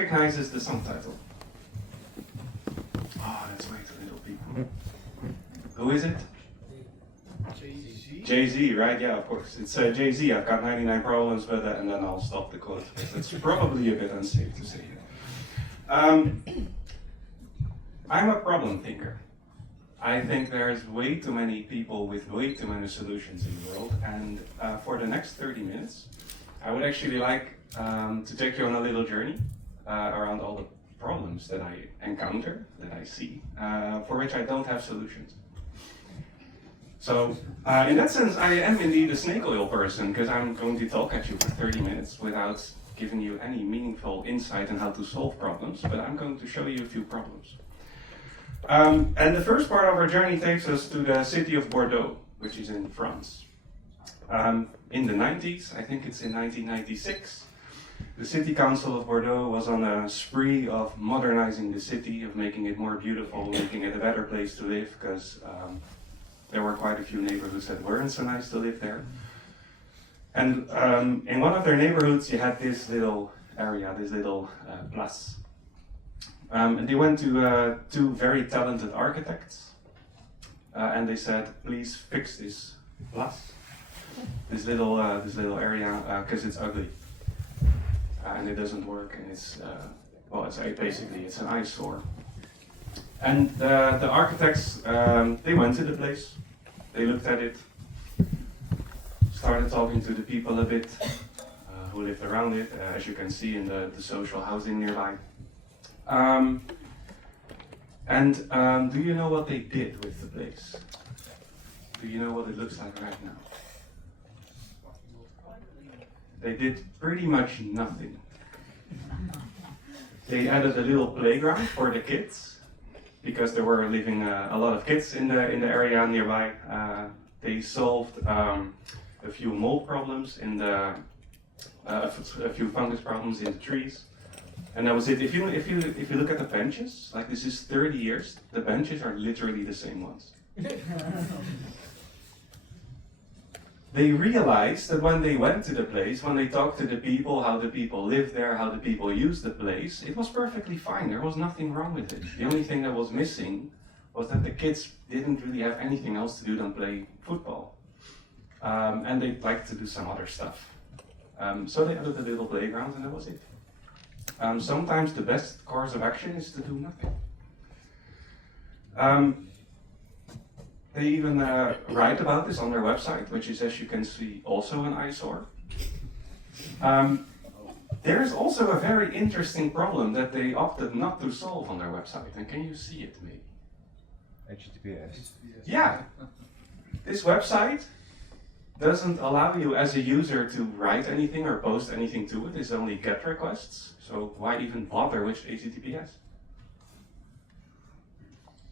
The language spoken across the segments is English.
recognizes the subtitle? Oh, that's way too little, people. Who is it? Jay-Z, right? Yeah, of course. It's Jay-Z. I've got 99 problems, but and then I'll stop the quote. It's probably a bit unsafe to say it. I'm a problem thinker. I think there's way too many people with way too many solutions in the world, and for the next 30 minutes, I would actually like to take you on a little journey around all the problems that I encounter, that I see, for which I don't have solutions. So, in that sense, I am indeed a snake oil person, because I'm going to talk at you for 30 minutes without giving you any meaningful insight on how to solve problems, but I'm going to show you a few problems. And the first part of our journey takes us to the city of Bordeaux, which is in France. In the 90s, I think it's in 1996, the city council of Bordeaux was on a spree of modernizing the city, of making it more beautiful, making it a better place to live, because there were quite a few neighborhoods that weren't so nice to live there. And in one of their neighborhoods, you had this little area, this little place. And they went to two very talented architects, and they said, "Please fix this place, this little area, because it's ugly, and it doesn't work, and it's basically it's an eyesore." And the architects, they went to the place, they looked at it, started talking to the people a bit who lived around it, as you can see in the social housing nearby. Do you know what they did with the place? Do you know what it looks like right now? They did pretty much nothing. They added a little playground for the kids, because there were living a lot of kids in the area nearby. They solved a few mold problems in the a few fungus problems in the trees. And that was it. If you look at the benches, like this is 30 years, the benches are literally the same ones. They realized that when they went to the place, when they talked to the people, how the people lived there, how the people used the place, it was perfectly fine. There was nothing wrong with it. The only thing that was missing was that the kids didn't really have anything else to do than play football. And they liked to do some other stuff. So they added a little playground, and that was it. Sometimes the best course of action is to do nothing. They even write about this on their website, which is, as you can see, also an eyesore. There is also a very interesting problem that they opted not to solve on their website. And can you see it, maybe? HTTPS. Yeah. This website doesn't allow you as a user to write anything or post anything to it. It's only GET requests. So why even bother with HTTPS?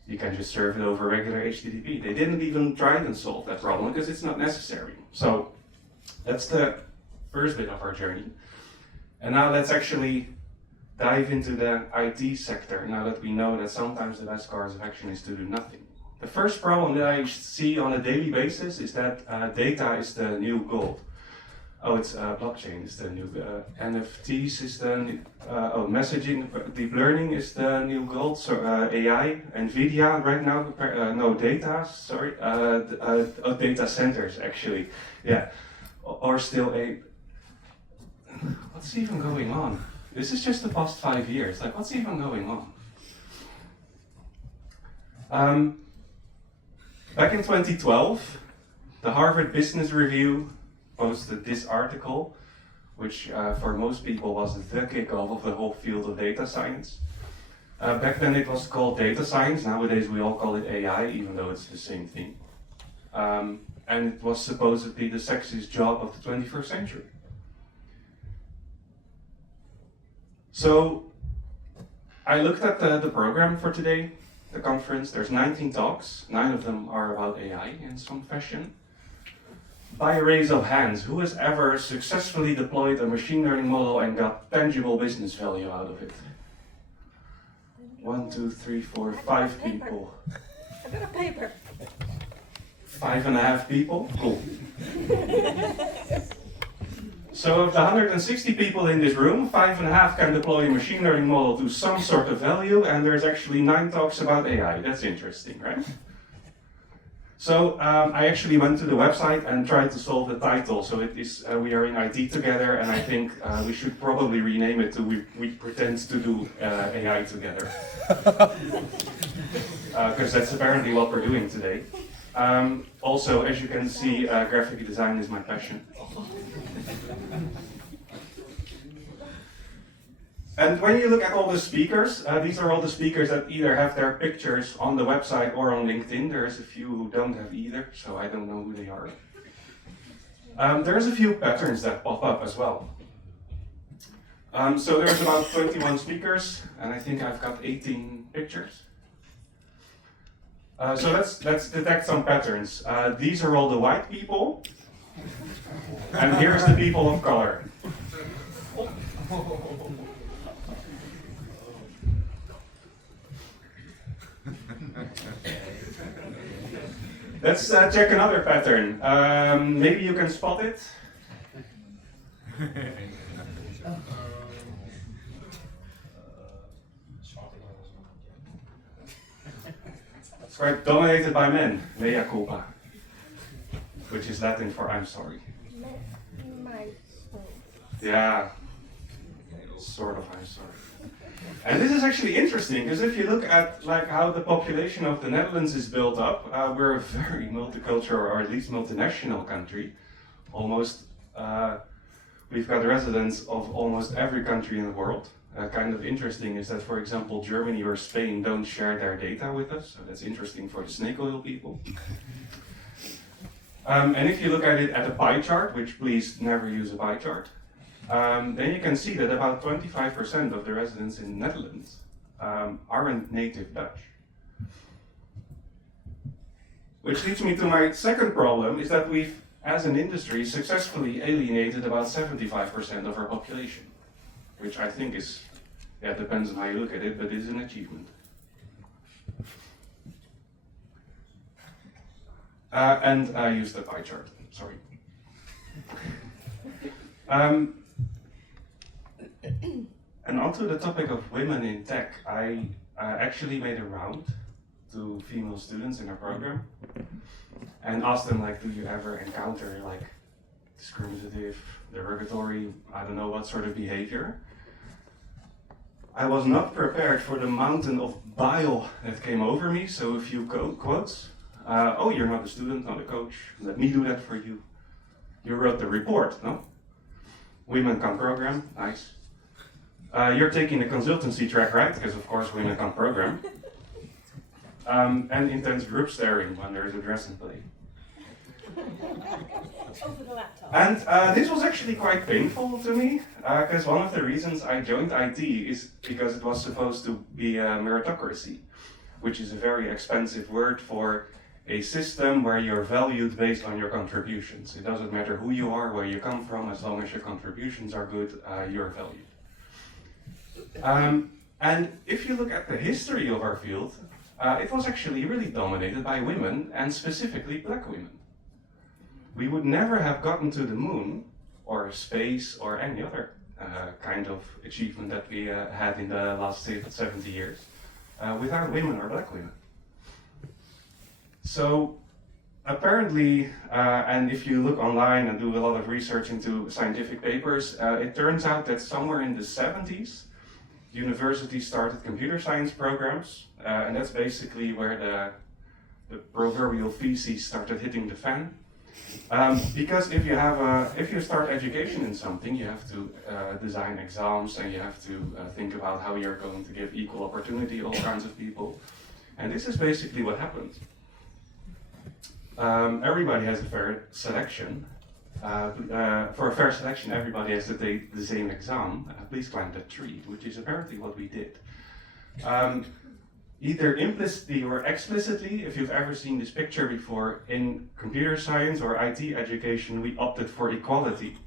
You can just serve it over regular HTTP. They didn't even try and solve that problem because it's not necessary. So that's the first bit of our journey. And now let's actually dive into the IT sector, now that we know that sometimes the best course of action is to do nothing. The first problem that I see on a daily basis is that data is the new gold. Oh, it's blockchain is the new, NFTs is the new, messaging, deep learning is the new gold, so AI, NVIDIA right now, data centers actually, yeah, or still what's even going on? This is just the past 5 years, like what's even going on? Back in 2012, the Harvard Business Review posted this article, which for most people was the kickoff of the whole field of data science. Back then it was called data science, nowadays we all call it AI, even though it's the same thing. And it was supposedly the sexiest job of the 21st century. So I looked at the program for today, the conference. There's 19 talks, 9 of them are about AI in some fashion. By a raise of hands, who has ever successfully deployed a machine learning model and got tangible business value out of it? 1, 2, 3, 4, 5 people. I got a paper. 5.5 people? Cool. So of the 160 people in this room, 5.5 can deploy a machine learning model to some sort of value, and there's actually 9 talks about AI. That's interesting, right? So I actually went to the website and tried to solve the title. So it is we are in IT together, and I think we should probably rename it to we pretend to do AI together, because that's apparently what we're doing today. Also, as you can see, graphic design is my passion. And when you look at all the speakers, these are all the speakers that either have their pictures on the website or on LinkedIn. There's a few who don't have either, so I don't know who they are. There's a few patterns that pop up as well. So there's about 21 speakers, and I think I've got 18 pictures. So let's detect some patterns. These are all the white people, and here's the people of color. Let's check another pattern. Maybe you can spot it. It's quite dominated by men, mea culpa, which is Latin for I'm sorry. Yeah, sort of I'm sorry. And this is actually interesting, because if you look at like how the population of the Netherlands is built up, we're a very multicultural, or at least multinational country. Almost, we've got residents of almost every country in the world. Kind of interesting is that, for example, Germany or Spain don't share their data with us, so that's interesting for the snake oil people. And if you look at it at a pie chart, which please never use a pie chart, then you can see that about 25% of the residents in the Netherlands aren't native Dutch. Which leads me to my second problem, is that we've, as an industry, successfully alienated about 75% of our population. Which I think is, yeah, depends on how you look at it, but is an achievement. And I used the pie chart, sorry. And onto the topic of women in tech, I actually made a round to female students in our program and asked them, like, do you ever encounter like discriminative, derogatory, I don't know what sort of behavior? I was not prepared for the mountain of bile that came over me, so a few quotes. Oh, you're not a student, not a coach, let me do that for you. You wrote the report, no? Women can program, nice. You're taking the consultancy track, right? Because of course women can program. And intense group staring when there's a dressing play. Over the laptop. And this was actually quite painful to me, because one of the reasons I joined IT is because it was supposed to be a meritocracy, which is a very expensive word for a system where you're valued based on your contributions. It doesn't matter who you are, where you come from, as long as your contributions are good, you're valued. And if you look at the history of our field, it was actually really dominated by women, and specifically black women. We would never have gotten to the moon, or space, or any other kind of achievement that we had in the last 70 years without women or black women. So apparently, and if you look online and do a lot of research into scientific papers, it turns out that somewhere in the 70s, universities started computer science programs, and that's basically where the proverbial feces started hitting the fan. Because if you start education in something, you have to design exams, and you have to think about how you're going to give equal opportunity to all kinds of people. And this is basically what happened. Everybody has a fair selection. For a fair selection, everybody has to take the same exam. Please climb that tree, which is apparently what we did. Either implicitly or explicitly, if you've ever seen this picture before, in computer science or IT education, we opted for equality.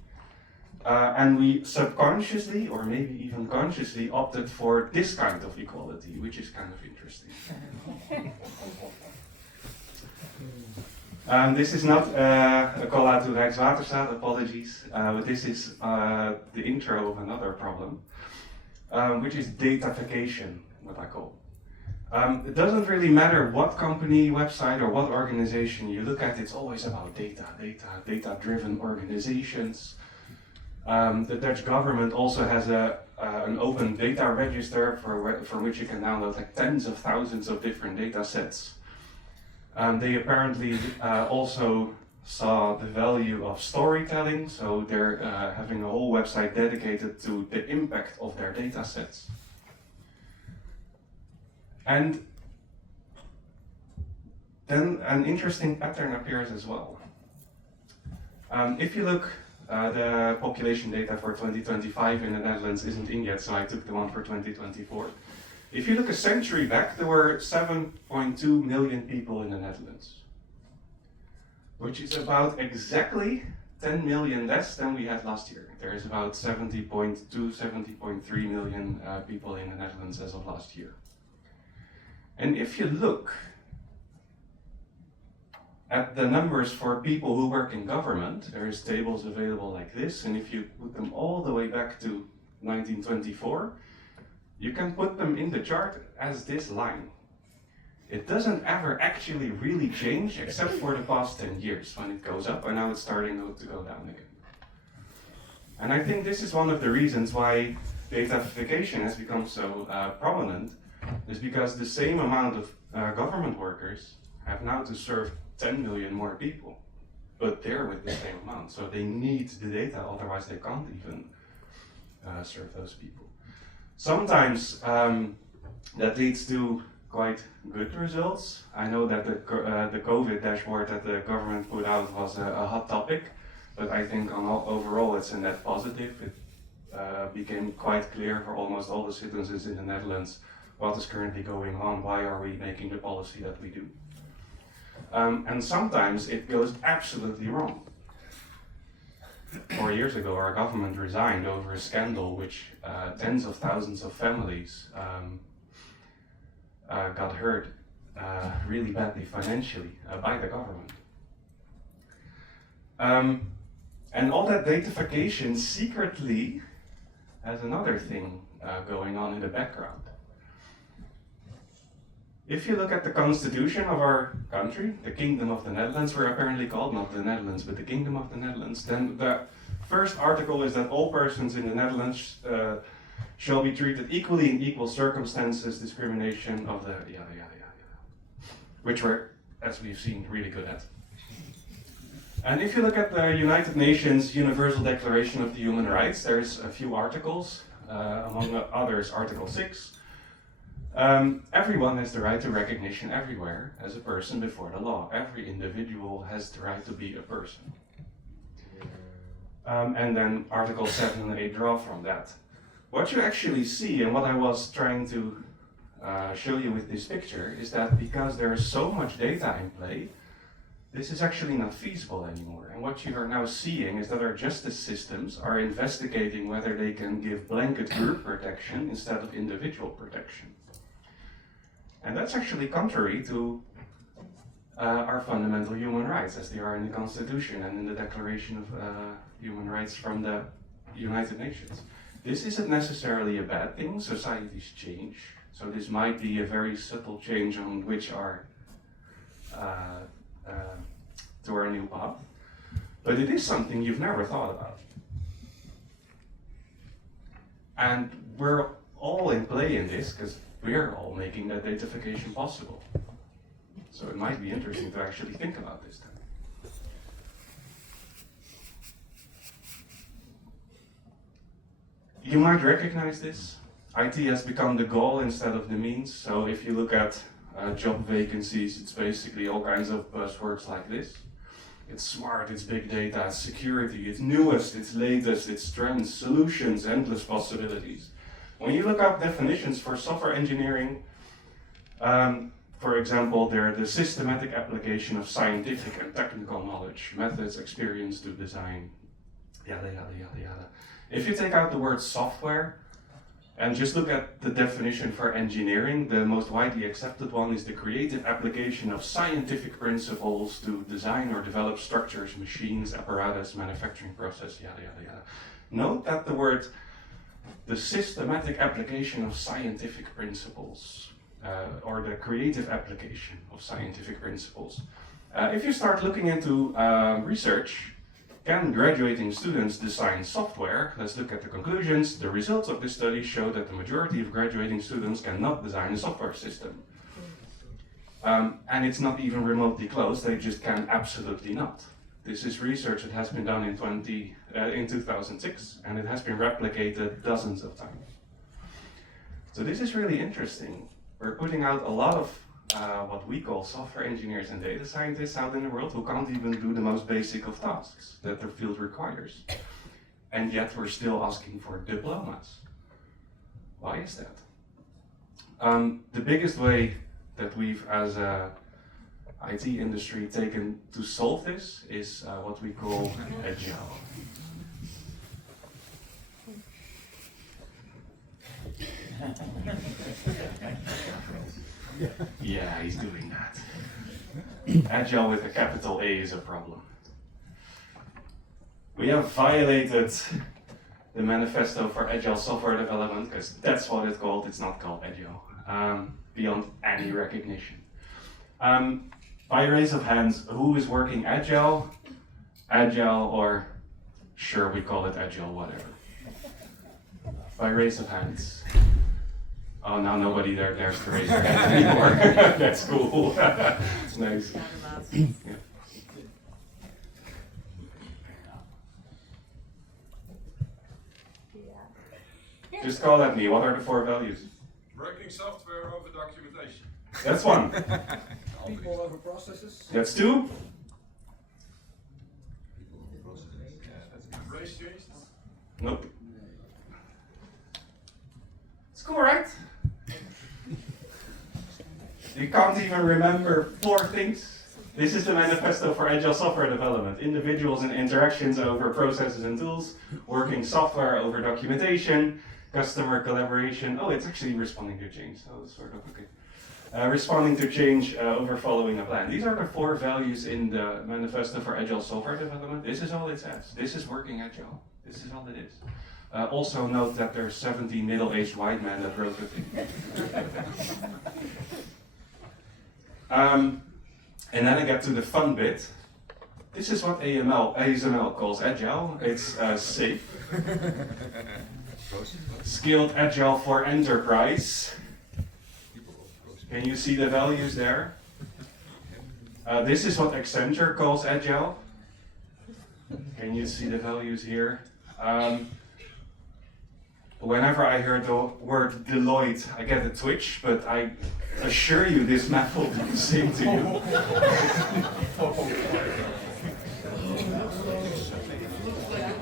And we subconsciously, or maybe even consciously, opted for this kind of equality, which is kind of interesting. This is not a call out to Rijkswaterstaat, apologies, but this is the intro of another problem, which is datafication, what I call. It doesn't really matter what company, website, or what organization you look at, it's always about data-driven organizations. The Dutch government also has an open data register for which you can download like tens of thousands of different data sets. They apparently also saw the value of storytelling, so they're having a whole website dedicated to the impact of their data sets. And then an interesting pattern appears as well. If you look, the population data for 2025 in the Netherlands isn't in yet, so I took the one for 2024. If you look a century back, there were 7.2 million people in the Netherlands, which is about exactly 10 million less than we had last year. There is about 70.2, 70.3 million people in the Netherlands as of last year. And if you look at the numbers for people who work in government, there is tables available like this, and if you put them all the way back to 1924, you can put them in the chart as this line. It doesn't ever actually really change except for the past 10 years when it goes up, and now it's starting to go down again. And I think this is one of the reasons why datafication has become so prominent, is because the same amount of government workers have now to serve 10 million more people, but they're with the same amount, so they need the data, otherwise they can't even serve those people. Sometimes that leads to quite good results. I know that the COVID dashboard that the government put out was a hot topic, but I think overall it's a net positive. It became quite clear for almost all the citizens in the Netherlands what is currently going on, why are we making the policy that we do. And sometimes it goes absolutely wrong. 4 years ago, our government resigned over a scandal which tens of thousands of families got hurt really badly financially by the government. And all that datafication secretly has another thing going on in the background. If you look at the constitution of our country, the Kingdom of the Netherlands, we're apparently called not the Netherlands, but the Kingdom of the Netherlands, then the first article is that all persons in the Netherlands shall be treated equally in equal circumstances, discrimination of the yada yada yada, which we're, as we've seen, really good at. And if you look at the United Nations Universal Declaration of the Human Rights, there's a few articles, among others Article 6. Everyone has the right to recognition everywhere as a person before the law. Every individual has the right to be a person. And then Article 7 and 8 draw from that. What you actually see, and what I was trying to show you with this picture, is that because there is so much data in play, this is actually not feasible anymore. And what you are now seeing is that our justice systems are investigating whether they can give blanket group protection instead of individual protection. And that's actually contrary to our fundamental human rights as they are in the Constitution and in the Declaration of Human Rights from the United Nations. This isn't necessarily a bad thing. Societies change. So this might be a very subtle change on which are to our new path. But it is something you've never thought about. And we're all in play in this because we're all making that datafication possible. So it might be interesting to actually think about this then. You might recognize this. IT has become the goal instead of the means. So if you look at job vacancies, it's basically all kinds of buzzwords like this. It's smart, it's big data, it's security, it's newest, it's latest, it's trends, solutions, endless possibilities. When you look up definitions for software engineering, for example, they're the systematic application of scientific and technical knowledge, methods, experience to design, yada, yada, yada, yada. If you take out the word software, And just look at the definition for engineering. The most widely accepted one is the creative application of scientific principles to design or develop structures, machines, apparatus, manufacturing process, yada, yada, yada. Note that the systematic application of scientific principles, or the creative application of scientific principles. If you start looking into research, can graduating students design software? Let's look at the conclusions. The results of this study show that the majority of graduating students cannot design a software system. And it's not even remotely close, they just can absolutely not. This is research that has been done in 2006, and it has been replicated dozens of times. So this is really interesting. We're putting out a lot of what we call software engineers and data scientists out in the world who can't even do the most basic of tasks that their field requires. And yet we're still asking for diplomas. Why is that? The biggest way that we've, as a IT industry, taken to solve this is what we call agile. Yeah, he's doing that. Agile with a capital A is a problem. We have violated the manifesto for agile software development, because that's what it's called. It's not called agile, beyond any recognition. By raise of hands, who is working agile? Agile, or sure, we call it agile, whatever. By raise of hands. Oh, now nobody dares to raise their hand anymore. That's cool. Nice. Yeah. Just call at me. What are the 4 values? Breaking software over documentation. That's 1. People over processes. That's 2. Embrace change. Nope. It's cool, right? You can't even remember 4 things. This is the manifesto for agile software development. Individuals and interactions over processes and tools, working software over documentation, customer collaboration. Oh, it's actually responding to change, so it's sort of okay. Responding to change over following a plan. These are the 4 values in the manifesto for agile software development. This is all it says. This is working agile. This is all it is. Also note that there's 70 middle-aged white men that wrote the thing. And then I get to the fun bit. This is what ASML calls agile. It's safe. Skilled agile for enterprise. Can you see the values there? This is what Accenture calls agile. Can you see the values here? Whenever I hear the word Deloitte, I get a twitch, but I assure you this map will do the same to you.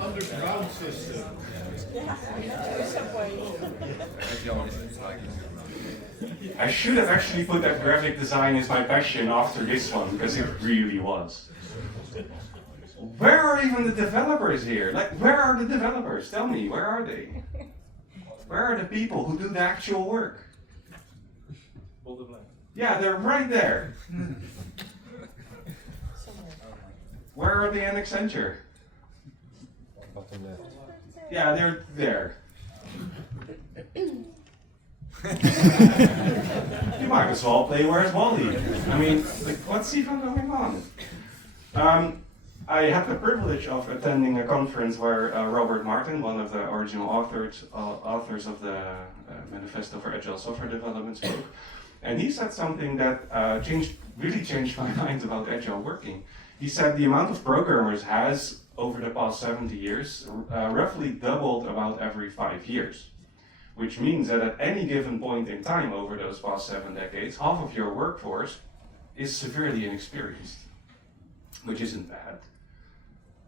Underground system. I should have actually put that graphic design as my passion after this one, because it really was. Where are even the developers here? Like, where are the developers? Tell me, where are they? Where are the people who do the actual work? Yeah, they're right there. Where are they in Accenture? Bottom left. Yeah, they're there. You might as well play Where's Wally? I mean, like, what's even going on? I had the privilege of attending a conference where Robert Martin, one of the original authors of the Manifesto for Agile Software Development, spoke. And he said something that really changed my mind about agile working. He said the amount of programmers has, over the past 70 years, roughly doubled about every 5 years. Which means that at any given point in time over those past 7 decades, half of your workforce is severely inexperienced. Which isn't bad.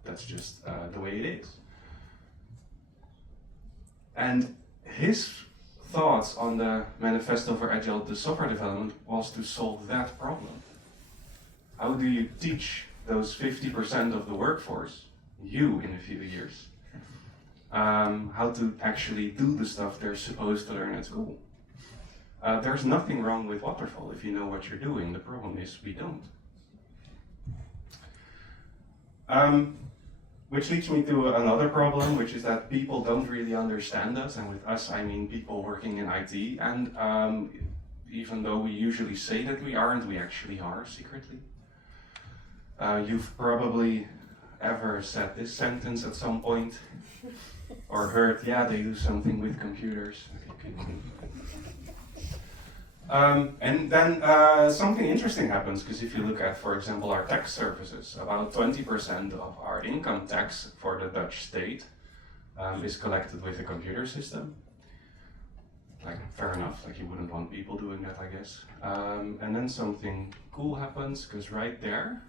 That's just the way it is. And his thoughts on the Manifesto for Agile Software Development was to solve that problem. How do you teach those 50% of the workforce, you in a few years, how to actually do the stuff they're supposed to learn at school. There's nothing wrong with waterfall if you know what you're doing. The problem is we don't. Which leads me to another problem, which is that people don't really understand us, and with us I mean people working in IT, and even though we usually say that we aren't, we actually are secretly. You've probably ever said this sentence at some point, or heard, yeah, they do something with computers. And then something interesting happens, because if you look at, for example, our tax services, about 20% of our income tax for the Dutch state is collected with a computer system. Like, fair enough, like you wouldn't want people doing that, I guess. And then something cool happens, because right there,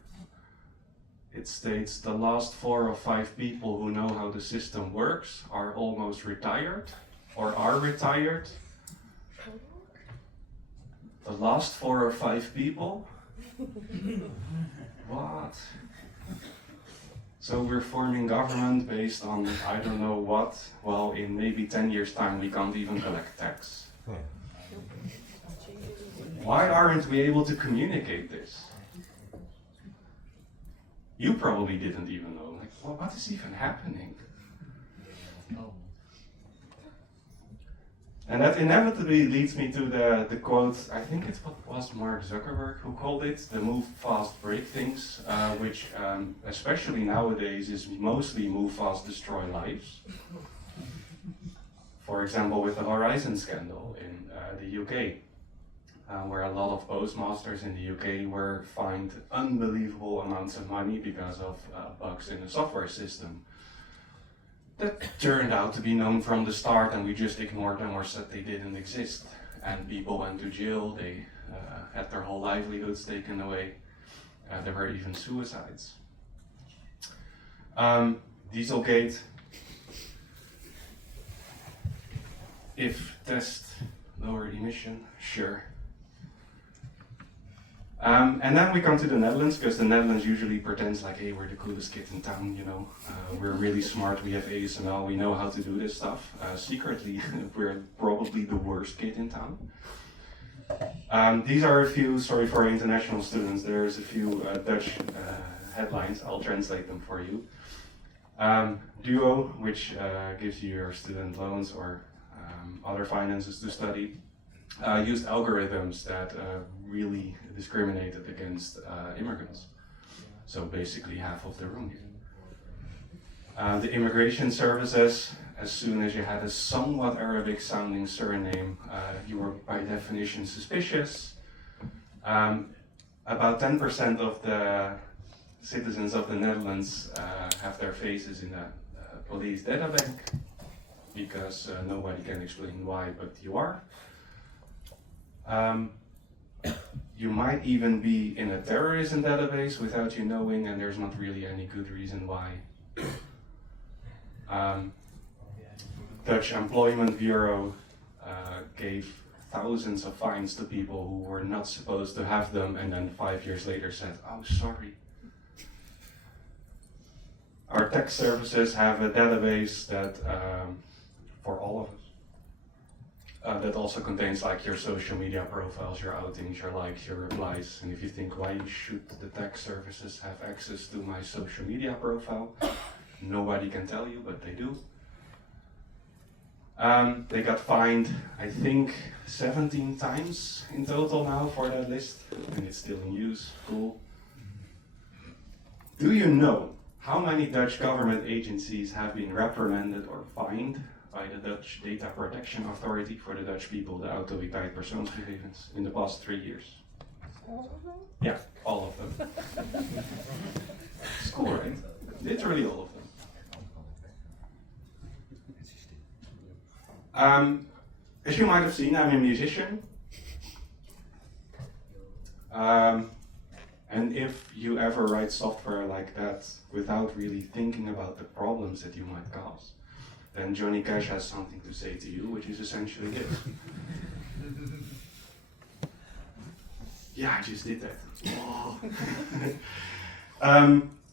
it states the last 4 or 5 people who know how the system works are almost retired, or are retired. The last 4 or 5 people? What? So we're forming government based on I don't know what. Well, in maybe 10 years' time we can't even collect tax. Why aren't we able to communicate this? You probably didn't even know. Like, well, what is even happening? And that inevitably leads me to the quote, I think it was Mark Zuckerberg who called it, the move fast, break things, which especially nowadays is mostly move fast, destroy lives. For example, with the Horizon scandal in the UK, where a lot of postmasters in the UK were fined unbelievable amounts of money because of bugs in the software system. That turned out to be known from the start, and we just ignored them or said they didn't exist. And people went to jail, they had their whole livelihoods taken away. There were even suicides. Dieselgate. If test, lower emission, sure. And then we come to the Netherlands, because the Netherlands usually pretends like, hey, we're the coolest kid in town, you know. We're really smart, we have ASML, we know how to do this stuff. Secretly, we're probably the worst kid in town. These are a few, sorry for international students, there's a few Dutch headlines, I'll translate them for you. Duo, which gives you your student loans or other finances to study. Used algorithms that really discriminated against immigrants. So basically half of the room here. The immigration services, as soon as you had a somewhat Arabic sounding surname, you were by definition suspicious. About 10% of the citizens of the Netherlands have their faces in a police databank, because nobody can explain why, but you are. You might even be in a terrorism database without you knowing, and there's not really any good reason why. Dutch Employment Bureau gave thousands of fines to people who were not supposed to have them, and then 5 years later said, oh, sorry. Our tax services have a database that, for all of us, that also contains like your social media profiles, your outings, your likes, your replies. And if you think, why should the tax services have access to my social media profile? Nobody can tell you, but they do. They got fined, I think, 17 times in total now for that list, and it's still in use. Cool. Do you know how many Dutch government agencies have been reprimanded or fined by the Dutch Data Protection Authority for the Dutch people, the Autoriteit Persoonsgegevens, in the past 3 years? All of them? Yeah, all of them. It's cool, right? Literally all of them. As you might have seen, I'm a musician. And if you ever write software like that without really thinking about the problems that you might cause, then Johnny Cash has something to say to you, which is essentially this. Yeah, I just did that.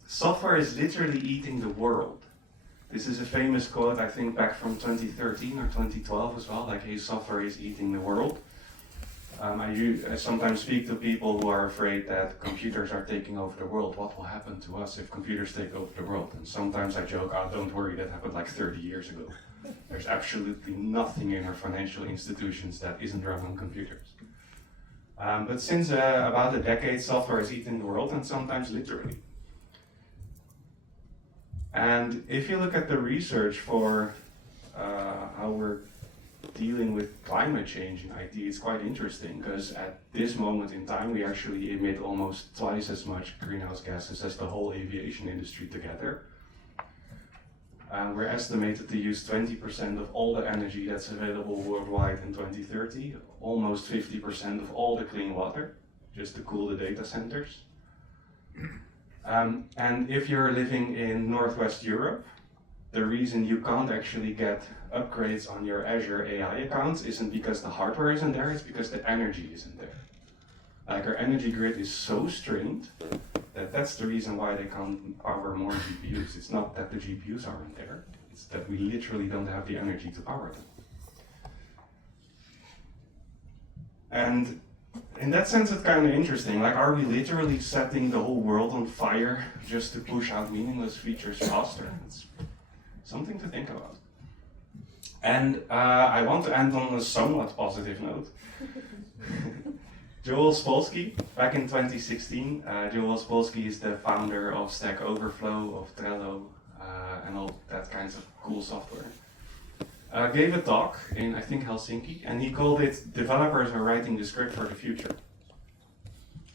Software is literally eating the world. This is a famous quote, I think, back from 2013 or 2012 as well, like, hey, software is eating the world. I sometimes speak to people who are afraid that computers are taking over the world. What will happen to us if computers take over the world? And sometimes I joke, oh, don't worry, that happened like 30 years ago. There's absolutely nothing in our financial institutions that isn't run on computers. But since about a decade, software is eating the world, and sometimes literally. And if you look at the research for how we're dealing with climate change in IT, it's quite interesting, because at this moment in time we actually emit almost twice as much greenhouse gases as the whole aviation industry together. We're estimated to use 20% of all the energy that's available worldwide in 2030, almost 50% of all the clean water, just to cool the data centers. And if you're living in Northwest Europe, the reason you can't actually get upgrades on your Azure AI accounts isn't because the hardware isn't there, it's because the energy isn't there. Like, our energy grid is so strained that that's the reason why they can't power more GPUs. It's not that the GPUs aren't there, it's that we literally don't have the energy to power them. And in that sense, it's kind of interesting. Like, are we literally setting the whole world on fire just to push out meaningless features faster? It's something to think about. And I want to end on a somewhat positive note. Joel Spolsky, back in 2016, Joel Spolsky is the founder of Stack Overflow, of Trello, and all that kinds of cool software. Gave a talk in, I think, Helsinki, and he called it "Developers are writing the script for the future."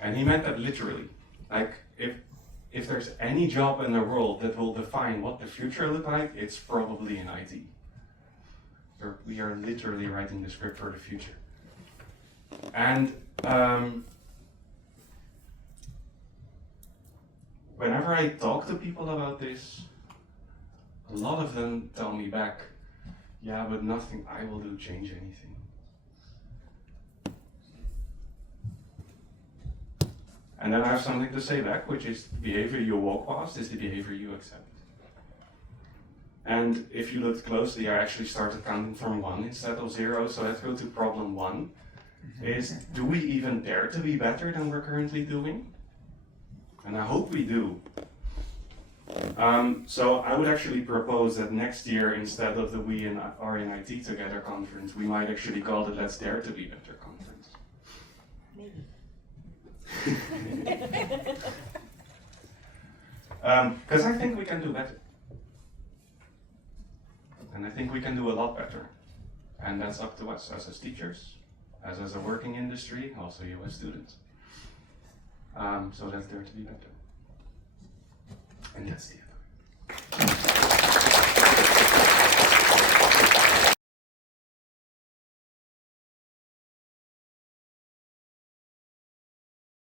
And he meant that literally. Like, if there's any job in the world that will define what the future look like, it's probably in IT. We are literally writing the script for the future. And whenever I talk to people about this, a lot of them tell me back, yeah, but nothing I will do change anything. And then I have something to say back, which is the behavior you walk past is the behavior you accept. And if you look closely, I actually started counting from 1 instead of 0, so let's go to problem 1. Is, do we even dare to be better than we're currently doing? And I hope we do. So I would actually propose that next year, instead of the We Are in IT Together conference, we might actually call it Let's Dare to Be Better conference. Maybe. Because I think we can do better. And I think we can do a lot better. And that's up to us as teachers, as a working industry, also you as students. So let's dare to be better. And that's the end.